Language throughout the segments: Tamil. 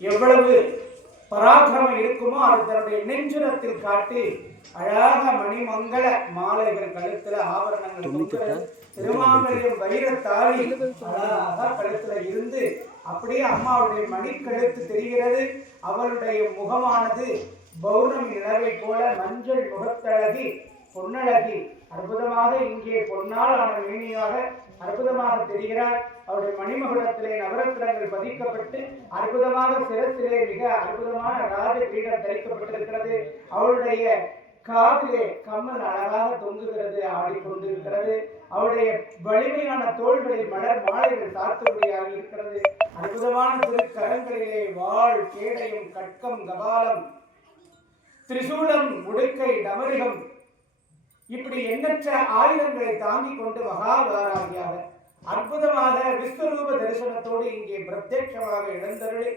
எவ்வளவு பராக்கிரமம் இருக்குமோ அது தன்னுடைய நெஞ்சுரத்தில் காட்டி அழகாக மணிமங்கள மாலைகள் கழுத்துல ஆபரணங்கள். திருமாங்கல்யம் வைரத்தாளி அழகாக கழுத்துல இருந்து அப்படியே அம்மாவுடைய மணிக்கழுத்து தெரிகிறது அவளுடைய முகமானது பௌர்ணமி நிலவை போல மஞ்சள் முகத்தழகி பொன்னழகி அற்புதமாக இங்கே பொன்னால் ஆன மேனியாக அற்புதமாக தெரிகிறார். அவருடைய மணிமகுடத்திலே நவரத்தினங்கள் பதிக்கப்பட்டு அற்புதமாக சிரத்திலே மிக அற்புதமான ராஜ கிரீடம் தரிக்கப்பட்டிருக்கிறது. அவருடைய காதிலே கம்மல் அழகாக தொங்குகிறது ஆடிக்கொண்டிருக்கிறது. அவருடைய வலிமையான தோள்களில் மலர் மாலைகள் சாத்துபடியாக இருக்கிறது. அற்புதமான திருக்கரங்களிலே வாழ் கேடையும் கட்கம் கபாலம் திரிசூலம் உடுக்கை டமரிகம் இப்படி எண்ணற்ற ஆயுதங்களை தாங்கிக் கொண்டு மகாவாராகியாக அற்புதமாக விஸ்வரூப தரிசனத்தோடு இங்கே பிரத்யட்சமாக இழந்தருளி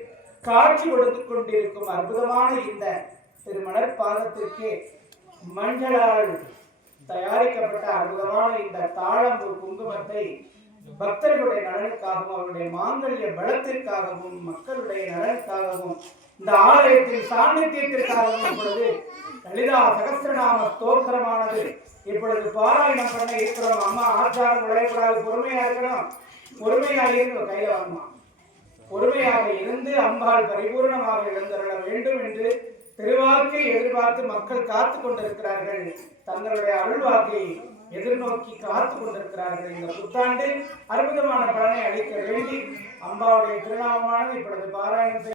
காட்சி கொடுத்துக் கொண்டிருக்கும் அற்புதமான இந்த திருமலர் பாதத்திற்கு மஞ்சளால் தயாரிக்கப்பட்ட அற்புதமான இந்த தாழம்பு குங்குமத்தை பக்தர்களுடைய நலனுக்காகவும் அவருடைய மாங்கல்ய பலத்திற்காகவும் மக்களுடைய நலனுக்காகவும் இந்த ஆலயத்தின் சாநித்தியத்திற்காகவும் இப்பொழுது லலிதா சகசிரநாம ஸ்தோத்திரமானது. இப்பொழுது பாராயணம் பண்ண இருக்கிறோம். அம்மா ஆச்சாரம் விளையக்கூடாது. பொறுமையா இருக்கணும். பொறுமையாக இருந்து கையில வாங்கம்மா. பொறுமையாக இருந்து அம்பாள் பரிபூர்ணமாக எழுந்தருள வேண்டும் என்று திருவாக்கை எதிர்பார்த்து மக்கள் காத்து கொண்டிருக்கிறார்கள். தங்களுடைய அருள்வாக்கை எதிர்நோக்கி காத்து கொண்டிருக்கிறார்கள். இந்த புத்தாண்டு அற்புதமான பலனை அளிக்க வேண்டி அம்பாவுடைய திருநாமமானது இப்பொழுது பாராயணம்